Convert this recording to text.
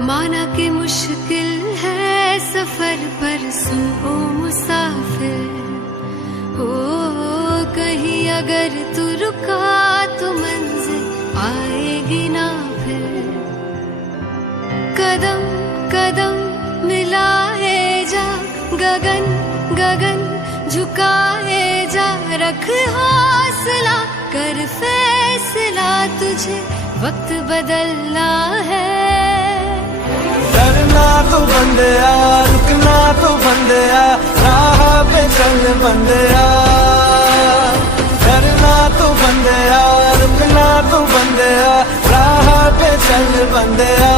माना कि मुश्किल है सफर पर सुन ओ मुसाफिर हो, कहीं अगर तू रुका तो मंजिल आएगी ना फिर। कदम कदम मिलाए जा, गगन गगन झुकाए जा, रख हौसला कर फैसला, तुझे वक्त बदलना है। डरना तो बंदिया, रुकना तो बंदिया, राह पे चल बंदिया। डरना तो बंदिया, रुकना तो बंदिया, राह पे चल बंदिया।